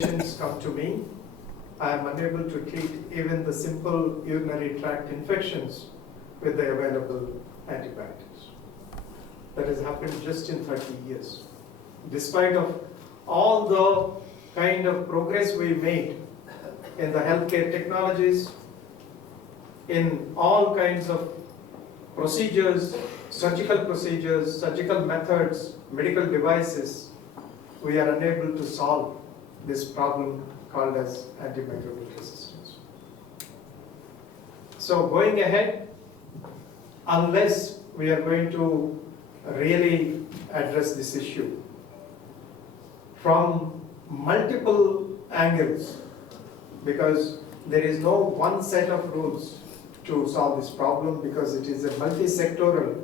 Patients come to me, I am unable to treat even the simple urinary tract infections with the available antibiotics. That has happened just in 30 years. Despite of all the kind of progress we made in the healthcare technologies, in all kinds of procedures, surgical methods, medical devices, we are unable to solve this problem called as antimicrobial resistance. So going ahead, unless we are going to really address this issue from multiple angles, because there is no one set of rules to solve this problem, because it is a multi-sectoral,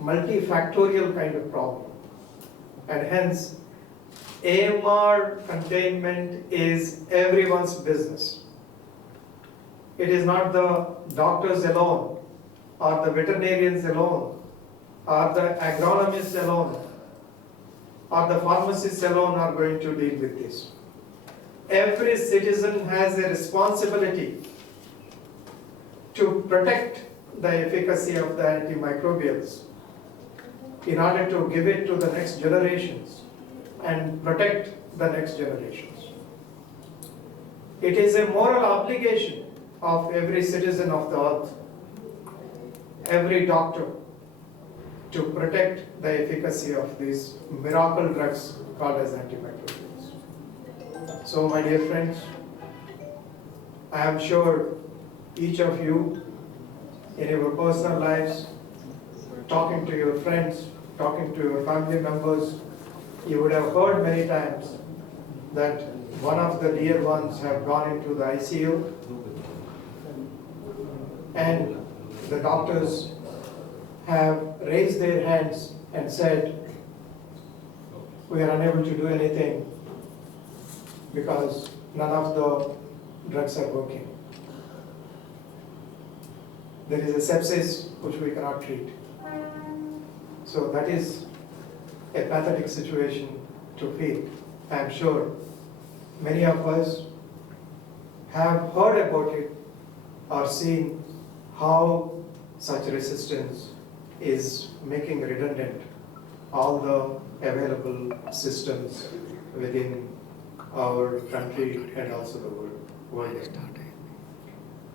multifactorial kind of problem, and hence AMR containment is everyone's business. It is not the doctors alone, or the veterinarians alone, or the agronomists alone, or the pharmacists alone are going to deal with this. Every citizen has a responsibility to protect the efficacy of the antimicrobials in order to give it to the next generations and protect the next generations. It is a moral obligation of every citizen of the earth, every doctor, to protect the efficacy of these miracle drugs called as antimicrobials. So my dear friends, I am sure each of you in your personal lives, talking to your friends, talking to your family members, you would have heard many times that one of the dear ones have gone into the ICU and the doctors have raised their hands and said, we are unable to do anything because none of the drugs are working. There is a sepsis which we cannot treat. So that is a pathetic situation to feel. I am sure many of us have heard about it or seen how such resistance is making redundant all the available systems within our country and also the world.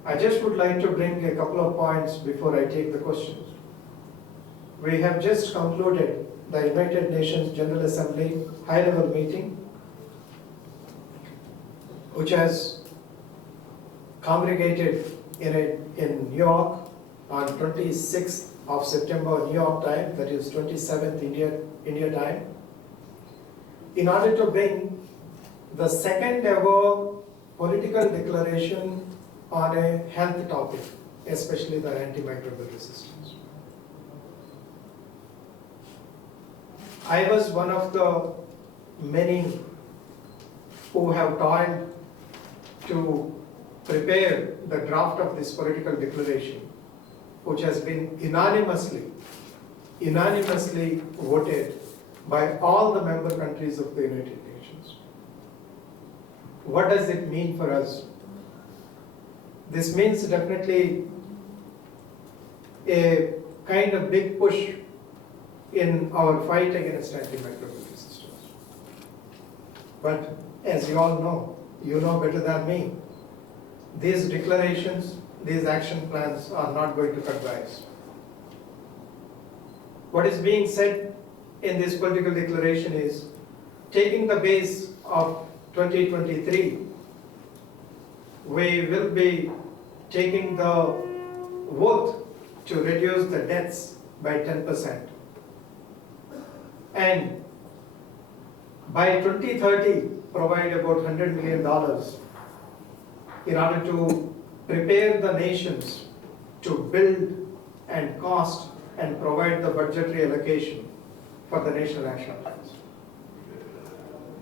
I just would like to bring a couple of points before I take the questions. We have just concluded the United Nations General Assembly high-level meeting, which has congregated in New York on 26th of September, New York time, that is 27th India time, in order to bring the second ever political declaration on a health topic, especially the antimicrobial resistance. I was one of the many who have toiled to prepare the draft of this political declaration, which has been unanimously voted by all the member countries of the United Nations. What does it mean for us? This means definitely a kind of big push in our fight against antimicrobial resistance. But as you all know, you know better than me, these declarations, these action plans are not going to cut rise. What is being said in this political declaration is, taking the base of 2023, we will be taking the oath to reduce the deaths by 10%. And by 2030, provide about $100 million in order to prepare the nations to build and cost and provide the budgetary allocation for the national action plans.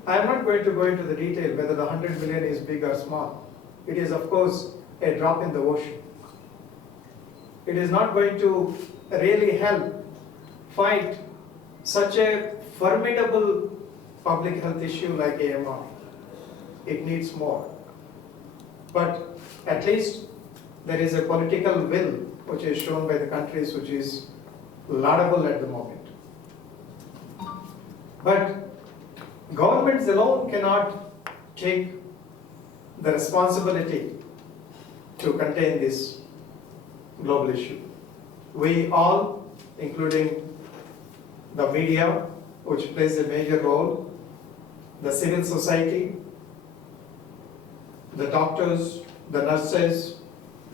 I am not going to go into the detail whether the 100 million is big or small. It is, of course, a drop in the ocean. It is not going to really help fight such a formidable public health issue like AMR. it needs more. But at least there is a political will which is shown by the countries which is laudable at the moment. But governments alone cannot take the responsibility to contain this global issue. We all, including the media, which plays a major role, the civil society, the doctors, the nurses,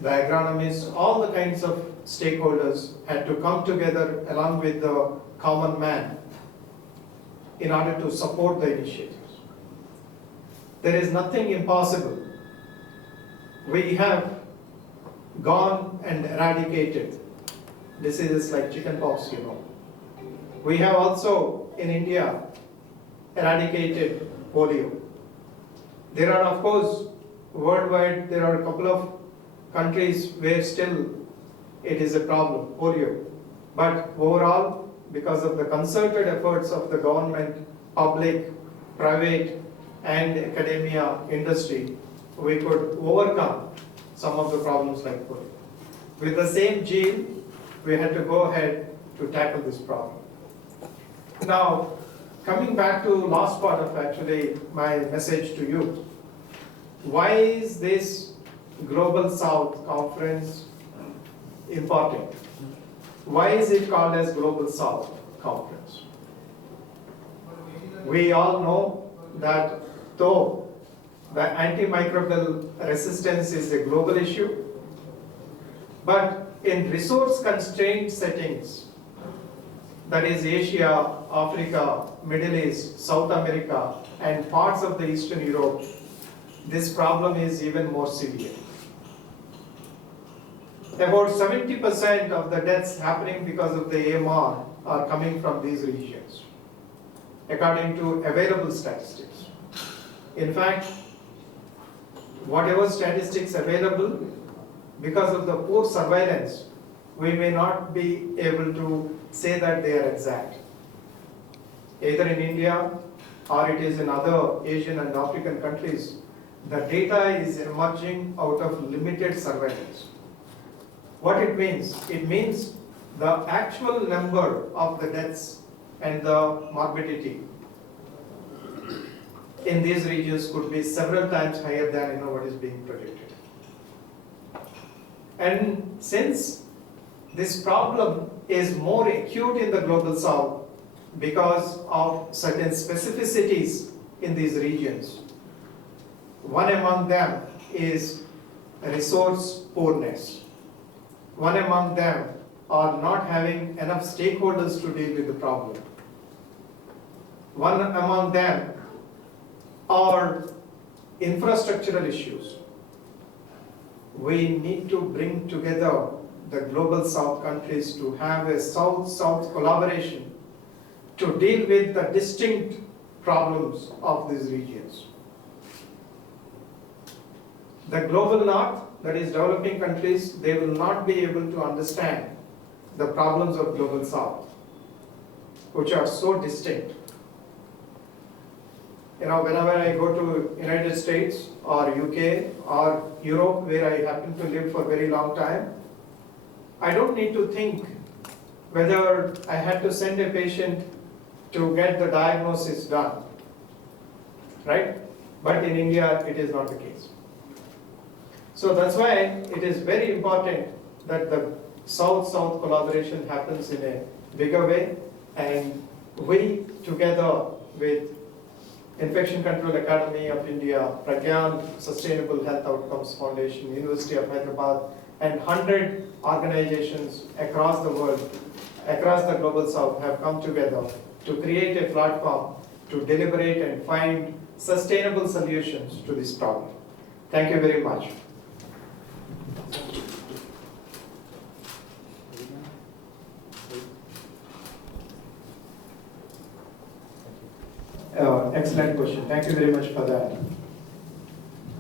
the agronomists, all the kinds of stakeholders had to come together along with the common man in order to support the initiatives. There is nothing impossible. We have gone and eradicated diseases like chickenpox, you know. We have also in India eradicated polio. There are, of course, worldwide, there are a couple of countries where still it is a problem, polio. But overall, because of the concerted efforts of the government, public, private, and academia, industry, we could overcome some of the problems like polio. With the same gene, we had to go ahead to tackle this problem. Now, coming back to last part of actually my message to you, why is this Global South Conference important? Why is it called as Global South Conference? We all know that though the antimicrobial resistance is a global issue, but in resource-constrained settings, that is Asia, Africa, Middle East, South America, and parts of the Eastern Europe, this problem is even more severe. About 70% of the deaths happening because of the AMR are coming from these regions, according to available statistics. In fact, whatever statistics available, because of the poor surveillance, we may not be able to say that they are exact. Either in India or it is in other Asian and African countries, the data is emerging out of limited surveillance. What it means? It means the actual number of the deaths and the morbidity in these regions could be several times higher than what is being predicted. And since this problem is more acute in the Global South because of certain specificities in these regions, one among them is resource poorness. One among them are not having enough stakeholders to deal with the problem. One among them are infrastructural issues. We need to bring together the Global South countries to have a South-South collaboration to deal with the distinct problems of these regions. The Global North, that is developing countries, they will not be able to understand the problems of Global South, which are so distinct. Whenever I go to United States or UK or Europe, where I happen to live for a very long time, I don't need to think whether I had to send a patient to get the diagnosis done, right? But in India, it is not the case. So that's why it is very important that the South-South collaboration happens in a bigger way, and we, together with Infection Control Academy of India, Pragyan Sustainable Health Outcomes Foundation, University of Hyderabad, and 100 organizations across the world, across the Global South, have come together to create a platform to deliberate and find sustainable solutions to this problem. Thank you very much. Excellent question. Thank you very much for that.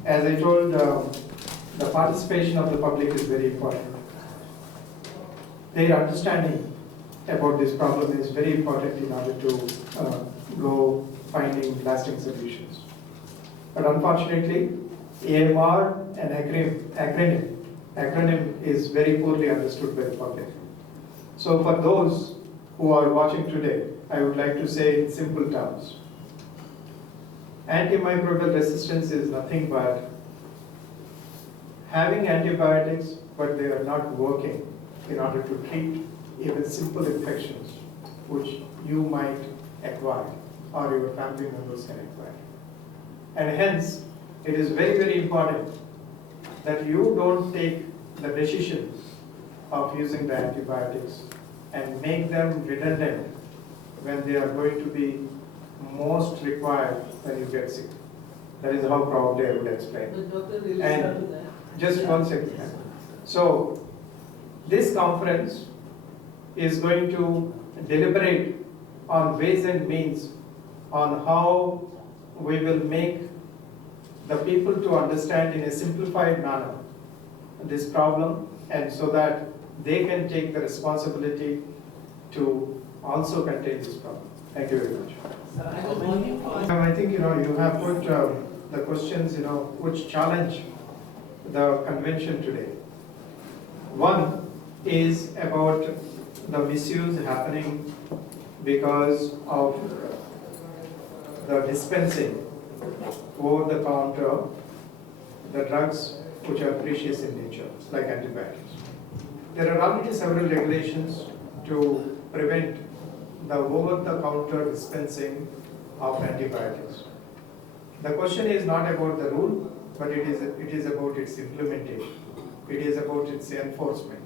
As I told, the participation of the public is very important. Their understanding about this problem is very important in order to go finding lasting solutions. But unfortunately, AMR, an acronym is very poorly understood by the public. So for those who are watching today, I would like to say in simple terms, antimicrobial resistance is nothing but having antibiotics, but they are not working in order to treat even simple infections which you might acquire or your family members can acquire. And hence, it is very, very important that you don't take the decision of using the antibiotics and make them redundant when they are going to be most required when you get sick. That is how probably I would explain. And just one second. So, this conference is going to deliberate on ways and means on how we will make the people to understand in a simplified manner this problem, and so that they can take the responsibility to also contain this problem. Thank you very much. I think you have put the questions which challenge the convention today. One is about the misuse happening because of the dispensing over the counter the drugs which are precious in nature, like antibiotics. There are already several regulations to prevent the over-the-counter dispensing of antibiotics. The question is not about the rule, but it is about its implementation. It is about its enforcement.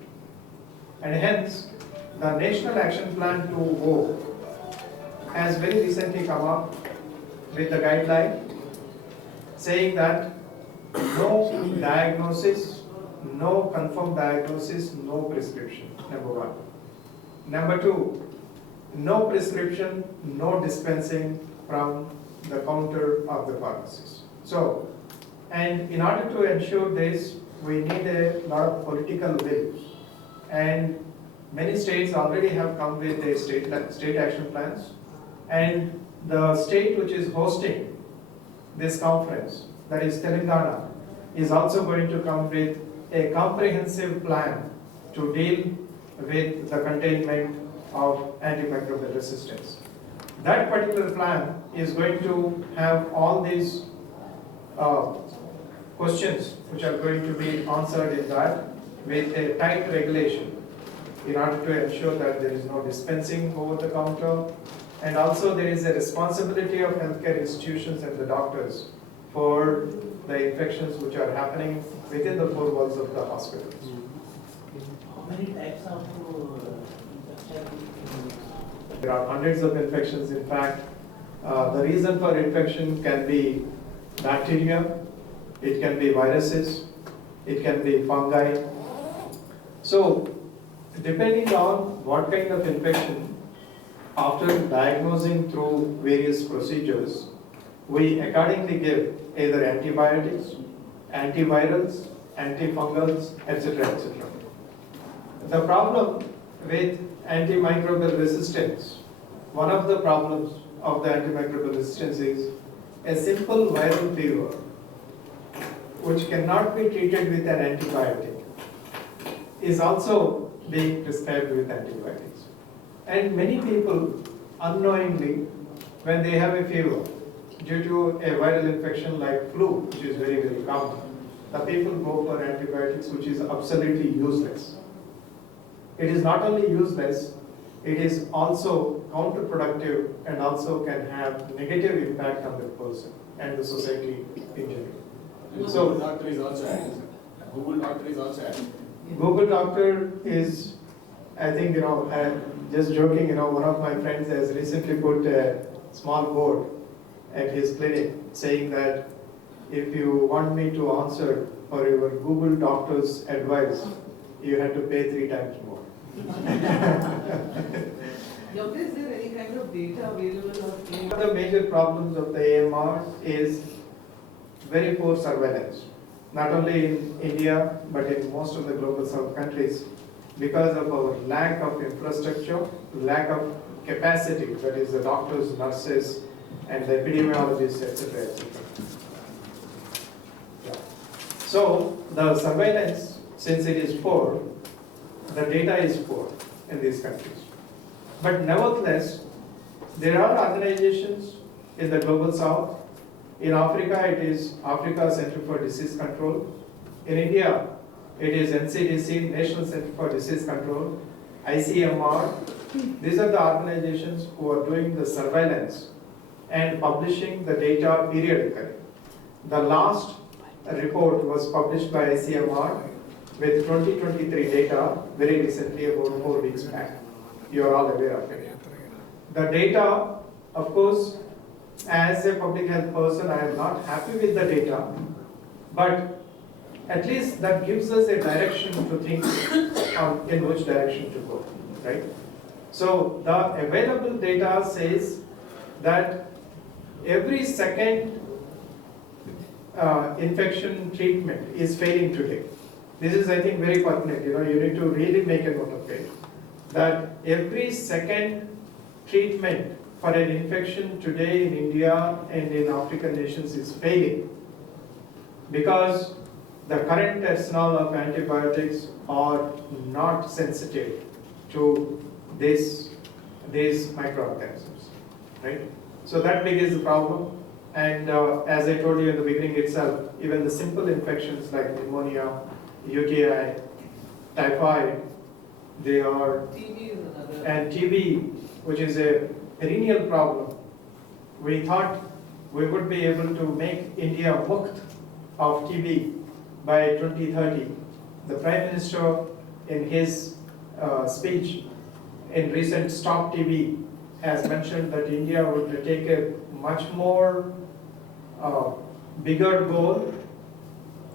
And hence, the National Action Plan 2.0 has very recently come up with the guideline saying that no diagnosis, no confirmed diagnosis, no prescription, number one. Number two, no prescription, no dispensing from the counter of the pharmacist. So, and in order to ensure this, we need a lot of political will. And many states already have come with their state action plans. And the state which is hosting this conference, that is Telangana, is also going to come with a comprehensive plan to deal with the containment of antimicrobial resistance. That particular plan is going to have all these questions which are going to be answered in that with a tight regulation in order to ensure that there is no dispensing over the counter, and also there is a responsibility of healthcare institutions and the doctors for the infections which are happening within the four walls of the hospitals. How many types of infection? There are hundreds of infections. In fact, the reason for infection can be bacteria, it can be viruses, it can be fungi. So, depending on what kind of infection, after diagnosing through various procedures, we accordingly give either antibiotics, antivirals, antifungals, etc., etc. The problem with antimicrobial resistance, one of the problems of the antimicrobial resistance is a simple viral fever which cannot be treated with an antibiotic is also being prescribed with antibiotics. And many people unknowingly, when they have a fever due to a viral infection like flu, which is very, very common, the people go for antibiotics, which is absolutely useless. It is not only useless, it is also counterproductive and also can have negative impact on the person and the society in general. So, doctor is also added. Google doctor is also added. Google doctor is, I think, just joking, one of my friends has recently put a small board at his clinic saying that if you want me to answer for your Google doctor's advice, you have to pay 3 times more. Doctor, is there any kind of data available of AMR? One of the major problems of the AMR is very poor surveillance, not only in India but in most of the global south countries, because of our lack of infrastructure, lack of capacity, that is the doctors, nurses, and the epidemiologists, etc., etc. So the surveillance, since it is poor, the data is poor in these countries. But nevertheless, there are organizations in the global south. In Africa, it is Africa Center for Disease Control. In India, it is NCDC, National Center for Disease Control, ICMR. These are the organizations who are doing the surveillance and publishing the data periodically. The last report was published by ICMR with 2023 data very recently, about 4 weeks back. You are all aware of it. The data, of course, as a public health person, I am not happy with the data, but at least that gives us a direction to think in which direction to go, right? So the available data says that every second infection treatment is failing today. This is, I think, very pertinent. You need to really make a note of it. That every second treatment for an infection today in India and in African nations is failing because the current arsenal of antibiotics are not sensitive to these microorganisms, right? So that begins the problem. And as I told you in the beginning itself, even the simple infections like pneumonia, UTI, typhoid, they are, TB is another. and TB, which is a perennial problem. We thought we would be able to make India mukt of TB by 2030. The Prime Minister, in his speech in recent Stop TB, has mentioned that India would take a much more bigger goal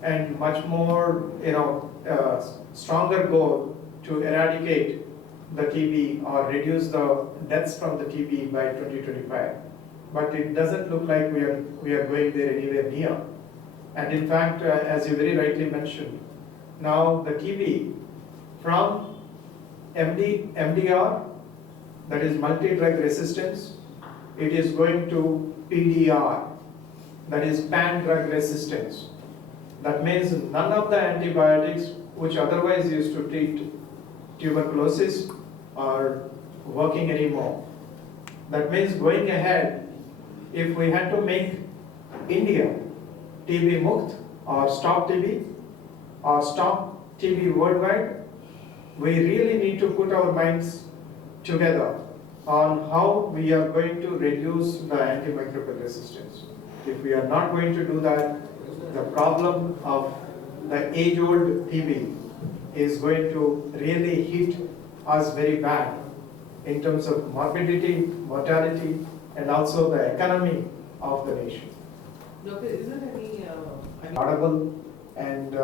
and much more, stronger goal to eradicate the TB or reduce the deaths from the TB by 2025. But it doesn't look like we are going there anywhere near. And in fact, as you very rightly mentioned, now the TB from MDR, that is multi-drug resistance, it is going to PDR, that is pan-drug resistance. That means none of the antibiotics which otherwise used to treat tuberculosis are working anymore. That means going ahead, if we had to make India TB mukt or stop TB or stop TB worldwide, we really need to put our minds together on how we are going to reduce the antimicrobial resistance. If we are not going to do that, the problem of the age-old TB is going to really hit us very bad in terms of morbidity, mortality, and also the economy of the nation. Doctor, is there any, Audible, and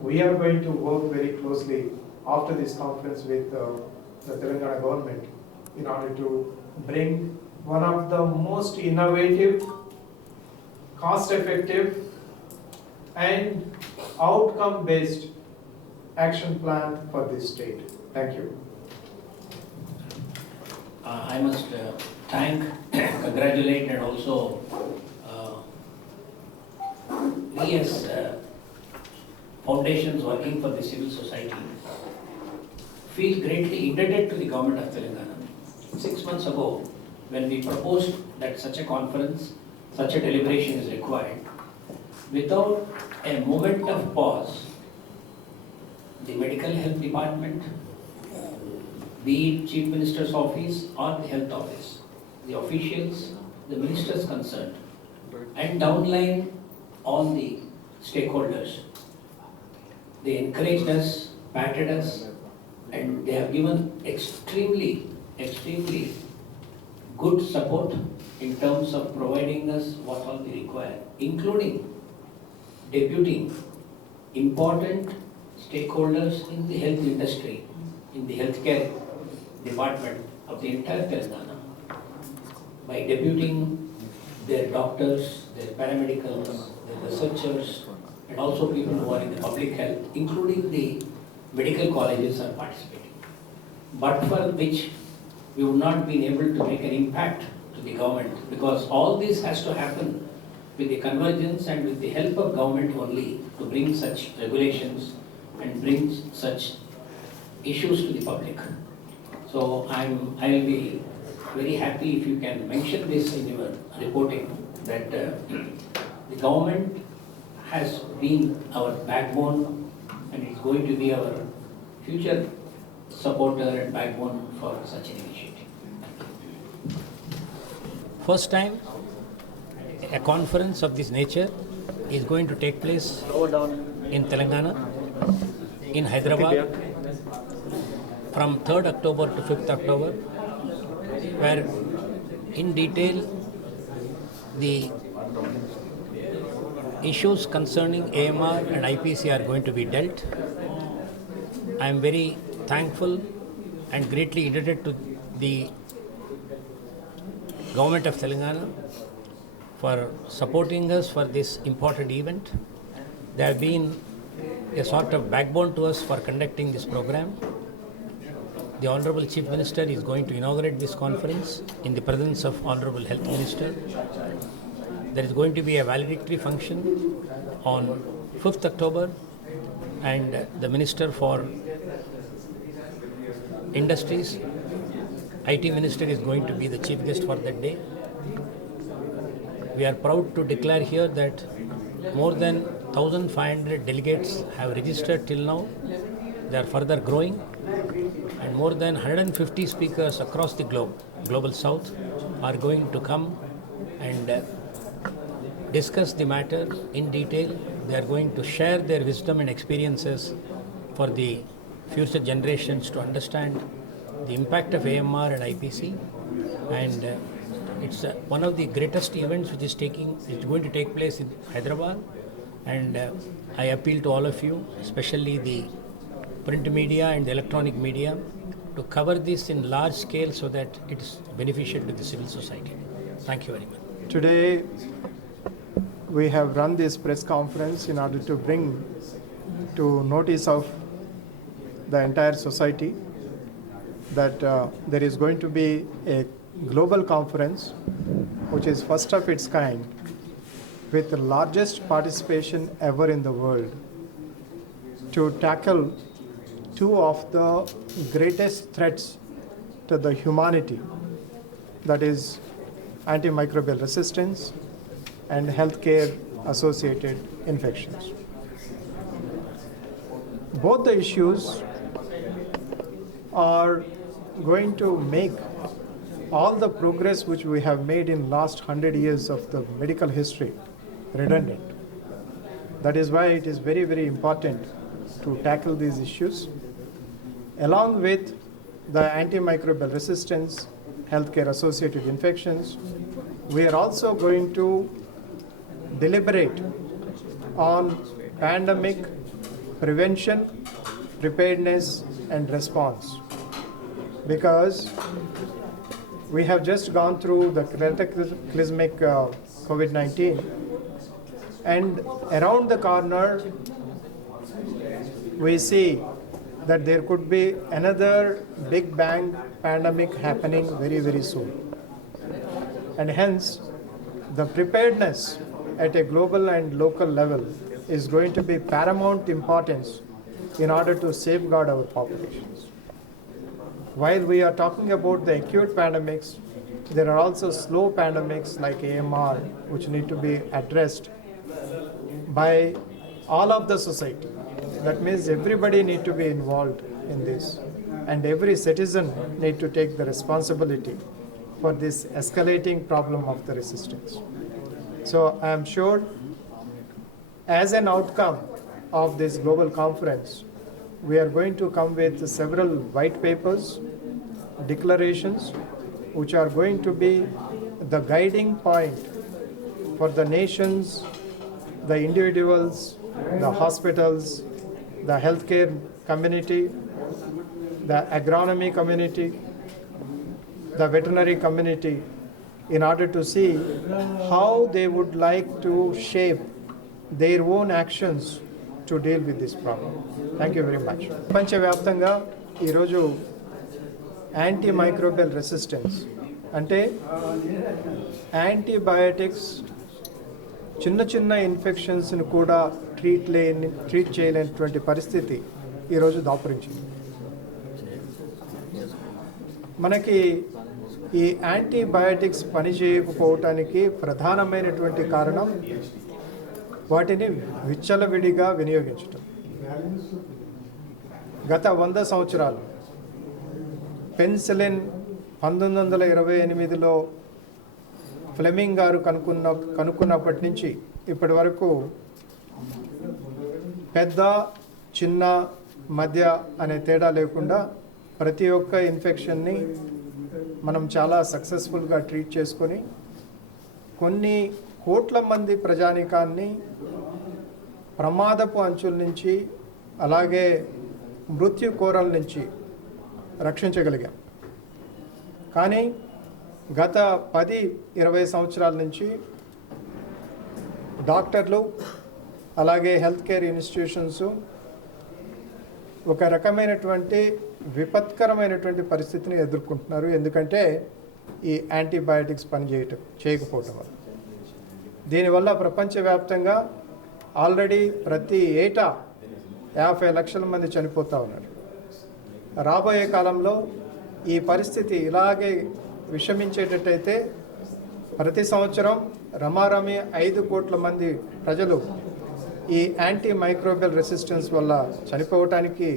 we are going to work very closely after this conference with the Telangana government in order to bring one of the most innovative, cost-effective, and outcome-based action plan for this state. Thank you. I must thank, congratulate, and also we as foundations working for the civil society feel greatly indebted to the government of Telangana. 6 months ago, when we proposed that such a conference, such a deliberation is required, without a moment of pause, the medical health department, be it Chief Minister's office or the health office, the officials, the ministers concerned, and downline all the stakeholders, they encouraged us, patted us, and they have given extremely good support in terms of providing us what all we require, including deputing important stakeholders in the health industry, in the healthcare department of the entire Telangana, by deputing their doctors, their paramedicals, their researchers, and also people who are in the public health, including the medical colleges are participating. But for which we would not been able to make an impact to the government, because all this has to happen with the convergence and with the help of government only to bring such regulations and bring such issues to the public. So I will be very happy if you can mention this in your reporting, that the government has been our backbone and is going to be our future supporter and backbone for such an initiative. First time a conference of this nature is going to take place in Telangana, in Hyderabad, from 3rd October to 5th October, where in detail the issues concerning AMR and IPC are going to be dealt. I am very thankful and greatly indebted to the Government of Telangana for supporting us for this important event. They have been a sort of backbone to us for conducting this program. The Honorable Chief Minister is going to inaugurate this conference in the presence of Honorable Health Minister. There is going to be a valedictory function on 5th October, and the Minister for Industries, IT Minister, is going to be the chief guest for that day. We are proud to declare here that more than 1,500 delegates have registered till now. They are further growing, and more than 150 speakers across the globe, Global South, are going to come and discuss the matter in detail. They are going to share their wisdom and experiences for the future generations to understand the impact of AMR and IPC. And it's one of the greatest events which is going to take place in Hyderabad. And I appeal to all of you, especially the print media and the electronic media, to cover this in large scale so that it is beneficial to the civil society. Thank you very much. Today, we have run this press conference in order to bring to notice of the entire society that there is going to be a global conference which is first of its kind, with the largest participation ever in the world, to tackle two of the greatest threats to the humanity, that is antimicrobial resistance and healthcare associated infections. Both the issues are going to make all the progress which we have made in last 100 years of the medical history redundant. That is why it is very, very important to tackle these issues along with the antimicrobial resistance, healthcare associated infections. We are also going to deliberate on pandemic prevention, preparedness and response, because we have just gone through the cataclysmic COVID-19, and around the corner we see that there could be another big bang pandemic happening very, very soon. And hence, the preparedness at a global and local level is going to be paramount importance in order to safeguard our populations. While we are talking about the acute pandemics, there are also slow pandemics like AMR, which need to be addressed by all of the society. That means everybody need to be involved in this, and every citizen need to take the responsibility for this escalating problem of the resistance. So I am sure as an outcome of this global conference, we are going to come with several white papers, declarations, which are going to be the guiding point for the nations, the individuals, the hospitals, the healthcare community, the agronomy community, the veterinary community, in order to see how they would like to shape their own actions to deal with this problem. Thank you very much. ప్రపంచవ్యాప్తంగా ఈరోజు antimicrobial resistance అంటే antibiotics చిన్న చిన్న ఇన్ఫెక్షన్స్ని కూడా treat చేయలేనటువంటి పరిస్థితి ఈరోజు దాపురించింది. మనకి ఈ యాంటీబయాటిక్స్ పనిచేయకపోవటానికి ప్రధానమైనటువంటి కారణం వాటిని విచ్చలవిడిగా వినియోగించటం. గత 100 సంవత్సరాలు పెన్సిలిన్ 1928లో ఫ్లెమింగ్ గారు కనుక్కున్నప్పటి నుంచి ఇప్పటి వరకు పెద్ద చిన్న మధ్య అనే తేడా లేకుండా ప్రతి ఒక్క ఇన్ఫెక్షన్ని మనం చాలా సక్సెస్ఫుల్గా ట్రీట్ చేసుకొని కొన్ని కోట్ల మంది ప్రజానీకాన్ని ప్రమాదపు అంచుల నుంచి అలాగే మృత్యు కోరల నుంచి రక్షించగలిగాం. కానీ గత 10-20 సంవత్సరాల నుంచి డాక్టర్లు అలాగే హెల్త్ కేర్ ఇన్స్టిట్యూషన్స్ ఒక రకమైనటువంటి విపత్కరమైనటువంటి పరిస్థితిని ఎదుర్కొంటున్నారు. ఎందుకంటే ఈ యాంటీబయాటిక్స్ చేయకపోవటం వల్ల. దీనివల్ల ప్రపంచవ్యాప్తంగా ఆల్రెడీ ప్రతి ఏటా 50 లక్షల మంది చనిపోతూ ఉన్నారు. రాబోయే కాలంలో ఈ పరిస్థితి ఇలాగే విషమించేటట్టయితే ప్రతి సంవత్సరం రమారమి 5 కోట్ల మంది ప్రజలు ఈ యాంటీమైక్రోబియల్ రెసిస్టెన్స్ వల్ల చనిపోవటానికి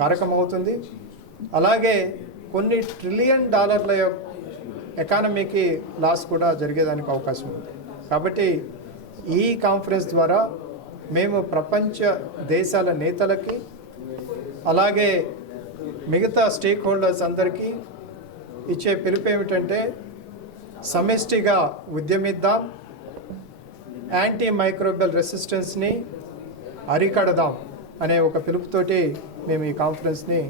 కారకమవుతుంది. అలాగే కొన్ని $1 ట్రిలియన్ ఎకానమీకి లాస్ కూడా జరిగేదానికి అవకాశం ఉంది. కాబట్టి ఈ కాన్ఫరెన్స్ ద్వారా మేము ప్రపంచ దేశాల నేతలకి అలాగే మిగతా స్టేక్ హోల్డర్స్ అందరికీ ఇచ్చే పిలుపు ఏమిటంటే సమిష్టిగా ఉద్యమిద్దాం, యాంటీమైక్రోబియల్ రెసిస్టెన్స్ని అరికడదాం అనే ఒక పిలుపుతోటి మేము ఈ కాన్ఫరెన్స్ని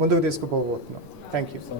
ముందుకు తీసుకుపోబోతున్నాం. Thank you.